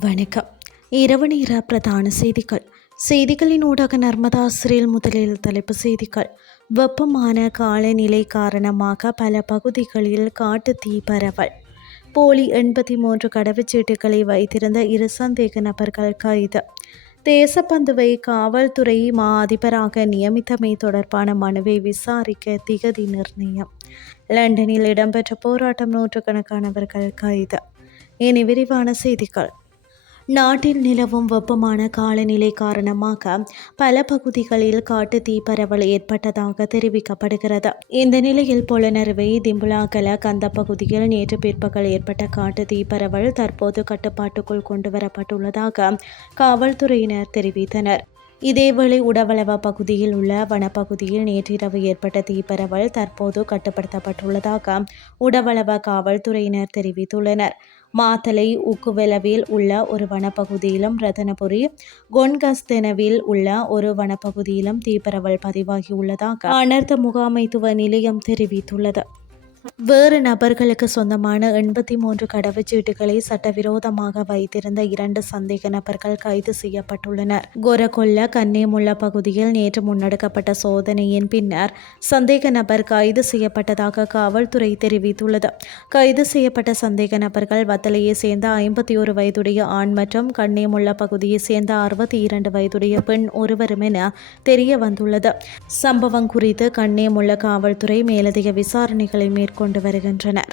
வணக்கம். இரவு நேர பிரதான செய்திகள். செய்திகளின் ஊடாக நர்மதா முதலில் தலைப்பு செய்திகள். வெப்பமான காலநிலை காரணமாக பல பகுதிகளில் காட்டு தீ பரவல். போலி எண்பத்தி மூன்று கடவுச்சீட்டுகளை வைத்திருந்த இரு சந்தேக நபர்கள் கைது. தேசப்பந்துவை காவல்துறை மா அதிபராக நியமித்தமை தொடர்பான மனுவை விசாரிக்க திகதி நிர்ணயம். லண்டனில் இடம்பெற்ற போராட்டம் நூற்றுக்கணக்கானவர்கள் கைது. இனி விரிவான செய்திகள். நாட்டில் நிலவும் வெப்பமான காலநிலை காரணமாக பல பகுதிகளில் காட்டு தீ பரவல் ஏற்பட்டதாக தெரிவிக்கப்படுகிறது. இந்த நிலையில் புலனறுவை திம்புலாகல கந்த பகுதியில் நேற்று பிற்பகல் ஏற்பட்ட காட்டு தீ பரவல் தற்போது கட்டுப்பாட்டுக்குள் கொண்டுவரப்பட்டுள்ளதாக காவல்துறையினர் தெரிவித்தனர். இதேவேளை உடவளவ பகுதியில் உள்ள வனப்பகுதியில் நேற்றிரவு ஏற்பட்ட தீப்பரவல் தற்போது கட்டுப்படுத்தப்பட்டுள்ளதாக உடவளவ காவல்துறையினர் தெரிவித்துள்ளனர். மாத்தலை உக்குவெலவில் உள்ள ஒரு வனப்பகுதியிலும் ரத்தனபுரி கொன்கஸ்தெனவில் உள்ள ஒரு வனப்பகுதியிலும் தீப்பரவல் பதிவாகியுள்ளதாக அனர்த்த முகாமைத்துவ நிலையம் தெரிவித்துள்ளது. வேறு நபர்களுக்கு சொந்தமான எண்பத்தி மூன்று கடவுச்சீட்டுகளை சட்டவிரோதமாக வைத்திருந்த இரண்டு சந்தேக நபர்கள் கைது செய்யப்பட்டுள்ளனர். கொரகொல்ல கன்னேமுள்ள பகுதியில் நேற்று முன்னெடுக்கப்பட்ட சோதனையின் பின்னர் சந்தேக நபர் கைது செய்யப்பட்டதாக காவல்துறை தெரிவித்துள்ளது. கைது செய்யப்பட்ட சந்தேக நபர்கள் வத்தலையை சேர்ந்த ஐம்பத்தி ஒரு வயதுடைய ஆண் மற்றும் கன்னேமுள்ள பகுதியை சேர்ந்த அறுபத்தி இரண்டு வயதுடைய பெண் ஒருவரும் என தெரிய வந்துள்ளது சம்பவம் குறித்து கன்னேமுள்ள காவல்துறை மேலதிக விசாரணைகளை மேற்கொண்டு மேற்கொண்டு வருகின்றனர்.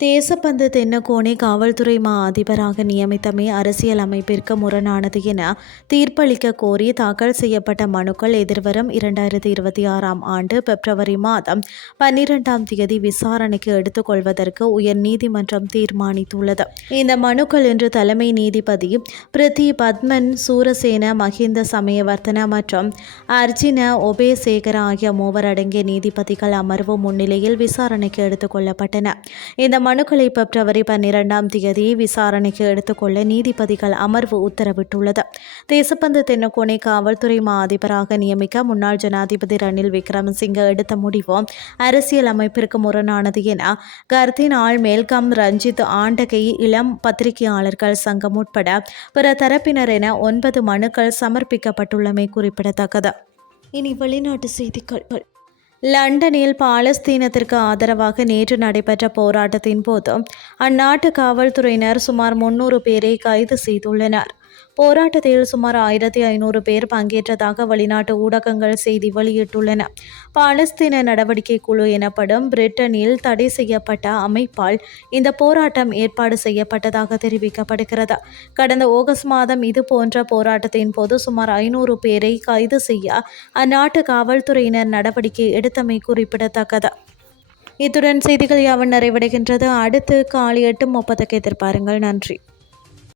தேசப்பந்து தென்னகோனை காவல்துறை மா அதிபராக நியமித்தமே அரசியல் அமைப்பிற்கு முரணானது என தீர்ப்பளிக்க கோரி தாக்கல் செய்யப்பட்ட மனுக்கள் எதிர்வரும் இரண்டாயிரத்தி இருபத்தி ஆறாம் ஆண்டு பிப்ரவரி மாதம் பன்னிரெண்டாம் தேதி விசாரணைக்கு எடுத்துக்கொள்வதற்கு உயர் நீதிமன்றம் தீர்மானித்துள்ளது. இந்த மனுக்கள் இன்று தலைமை நீதிபதி பிரித்தி பத்மன் சூரசேன மஹிந்த சமயவர்த்தன மற்றும் அர்ஜின ஒபேசேகர ஆகிய மூவர் அடங்கிய நீதிபதிகள் அமர்வு முன்னிலையில் விசாரணைக்கு எடுத்துக்கொள்ளப்பட்டன. இந்த மனுக்களை பிப்ரவரி பன்னிரெண்டாம் தேதி விசாரணைக்கு எடுத்துக்கொள்ள நீதிபதிகள் அமர்வு உத்தரவிட்டுள்ளது. தேசப்பந்து தென்னக்கோனை காவல்துறை மா அதிபராக நியமிக்க முன்னாள் ஜனாதிபதி ரணில் விக்ரமசிங்க எடுத்த முடிவு அரசியல் அமைப்பிற்கு முரணானது என கர்தின் ஆள் மேல்கம் ரஞ்சித் ஆண்டகை இளம் பத்திரிகையாளர்கள் சங்கம் உட்பட பிற தரப்பினர் என ஒன்பது மனுக்கள் சமர்ப்பிக்கப்பட்டுள்ளமை குறிப்பிடத்தக்கது. இனி வெளிநாட்டு செய்திகள். லண்டனில் பாலஸ்தீனத்திற்கு ஆதரவாக நேற்று நடைபெற்ற போராட்டத்தின் போது அந்நாட்டு காவல்துறையினர் சுமார் முன்னூறு பேரை கைது செய்துள்ளனர். போராட்டத்தில் சுமார் ஆயிரத்தி ஐநூறு பேர் பங்கேற்றதாக வெளிநாட்டு ஊடகங்கள் செய்தி வெளியிட்டுள்ளன. பாலஸ்தீன நடவடிக்கை குழு எனப்படும் பிரிட்டனில் தடை செய்யப்பட்ட அமைப்பால் இந்த போராட்டம் ஏற்பாடு செய்யப்பட்டதாக தெரிவிக்கப்படுகிறது. கடந்த ஆகஸ்ட் மாதம் இது போன்ற போராட்டத்தின் போது சுமார் ஐநூறு பேரை கைது செய்ய அந்நாட்டு காவல்துறையினர் நடவடிக்கை எடுத்தமை குறிப்பிடத்தக்கது. இத்துடன் செய்திகள் யாவன் நிறைவடைகின்றது. அடுத்து காலை எட்டு முப்பதுக்கு எதிர்பாருங்கள். நன்றி.